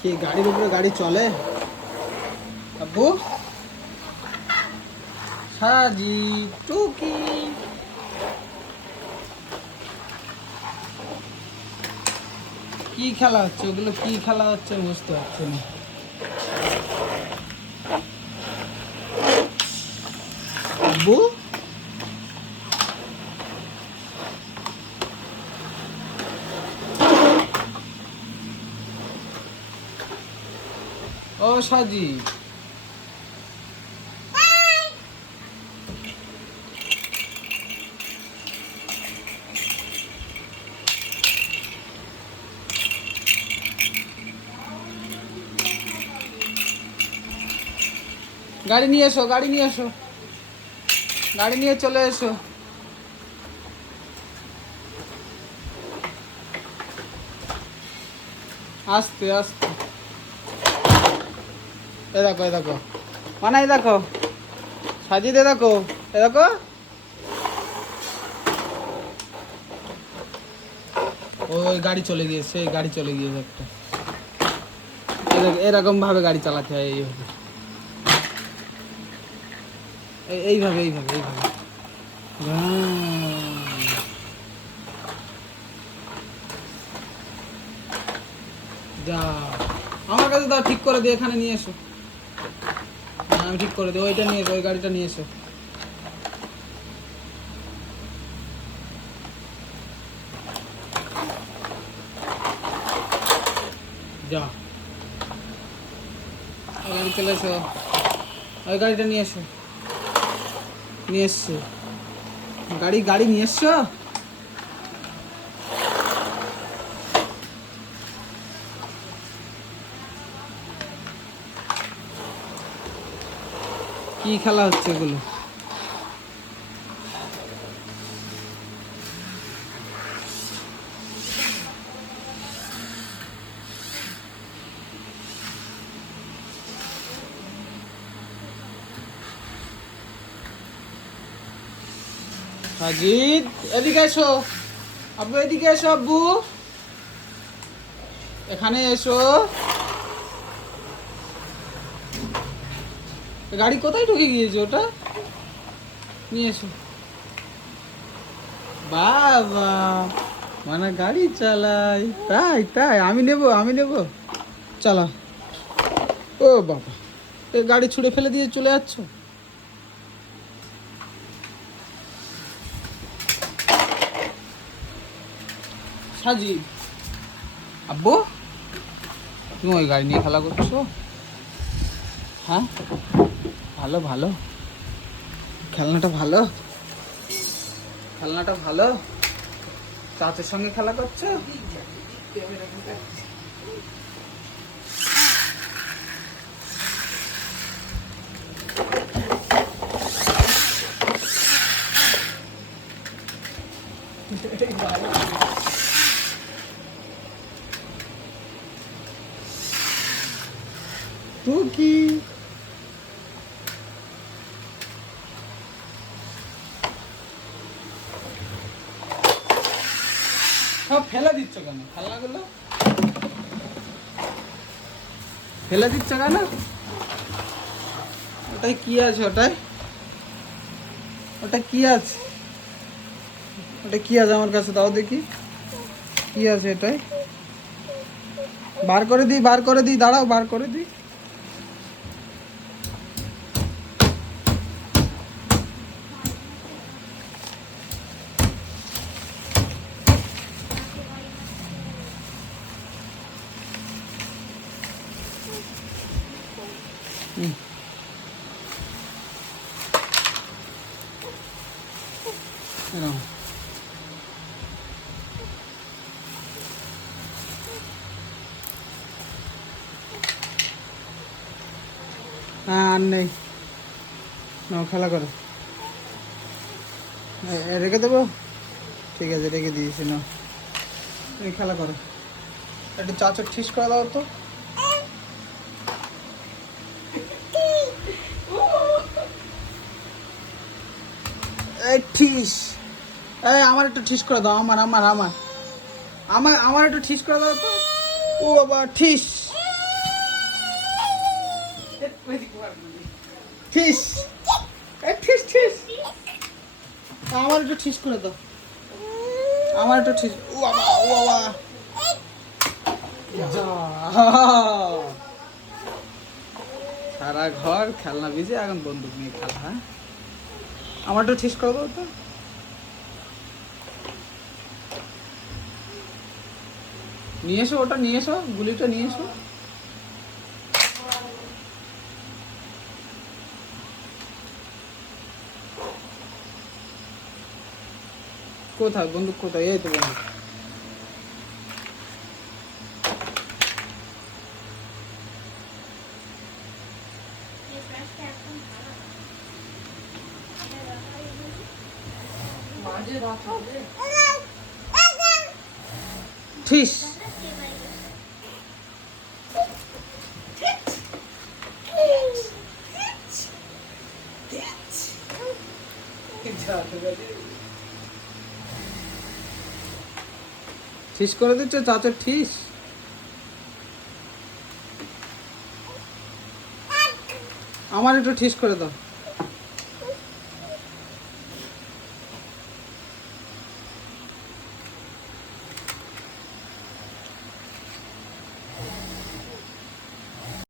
কি গাড়ির উপরে গাড়ি চলে? আব্বু, সাজি, টুকি, কি খেলা হচ্ছে? ওগুলো কি খেলা হচ্ছে বুঝতে পারছি না। আব্বু, ও সাজি, গাড়ি নিয়ে এসো, গাড়ি নিয়ে এসো, গাড়ি নিয়ে চলে এসো। আস্তে আস্তে। এ দেখো, এ দেখো, মানে এই দেখো, সাজিয়ে দেখো, এ দেখো। ওই গাড়ি চলে গিয়েছে, গাড়ি চলে গিয়েছে একটা। এরকম ভাবে গাড়ি চালাতে হয়, এইভাবে, এইভাবে এইভাবে এইভাবে। যা, আমার কাছে দাও, ঠিক করে দিয়ে এখানে নিয়ে এসো। হ্যাঁ, আমি ঠিক করে দিই। ওইটা নিয়ে এসো, ওই গাড়িটা নিয়ে এসো। যা, ওই গাড়ি চলে এসো, ওই গাড়িটা নিয়ে এসো। নিয়ে এসছো গাড়ি, গাড়ি নিয়ে এসছো। কি খেলা হচ্ছে এগুলো? সাজিদ, এদিকে এসো। আব্বু এদিকে এসো, আব্বু এখানে এসো। গাড়ি কোথায় ঢুকে গিয়েছে? ওটা নিয়ে এসো। বাবা, মানে গাড়ি চালাই? তাই তাই, আমি নেব, আমি নেব। চালা। ও বাবা, এ গাড়ি ছুঁড়ে ফেলে দিয়ে চলে যাচ্ছ। সাজি, আব্বু, তুমি ওই গাড়ি নিয়ে খেলা করছো? হ্যাঁ, ভালো ভালো, খেলনাটা ভালো, খেলনাটা ভালো। চাচের সঙ্গে খেলা করছো? টুকি, সব ফেলে দিচ্ছ কেন? খেলনাগুলো ফেলে দিচ্ছ কেন? ওটাই কি আছে? ওটাই, ওটা কি আছে? ওটা কি আছে? আমার কাছে দাও দেখি, কি আছে এটাই? বার করে দিই, বার করে দিই, দাঁড়াও, বার করে দিই। হুম, এরকম। হ্যাঁ, আর নেই, নাও খেলা করো। রেখে দেবো? ঠিক আছে, রেখে দিয়েছি, নাও তুমি খেলা করো। একটু চাচর ঠিস করে দাও তো। এই ঠিস, এই আমার একটু ঠিস করে দাও, আমার একটু ঠিস করে দাও তো। ও বাবা, ঠিস। ঠিস ঠিস ঠিস আমার একটু ঠিস করে দাও, আমার একটু ঠিস। ও বাবা ও বাবা, যা। সারা ঘর খেলনা ভিজে, এখন বন্দুক নিয়ে খেলা। হ্যাঁ, আমার একটু ঠিস করে দাও তো। নিয়ে এসো ওটা, নিয়ে এসো গুলিটা নিয়ে এসো। কোথায় বন্দুক, কোথায়? এই তো বন্দুক। ঠিস। ঠিস করে দিচ্ছ চাচার ঠিস। আমার একটু ঠিস করে দাও।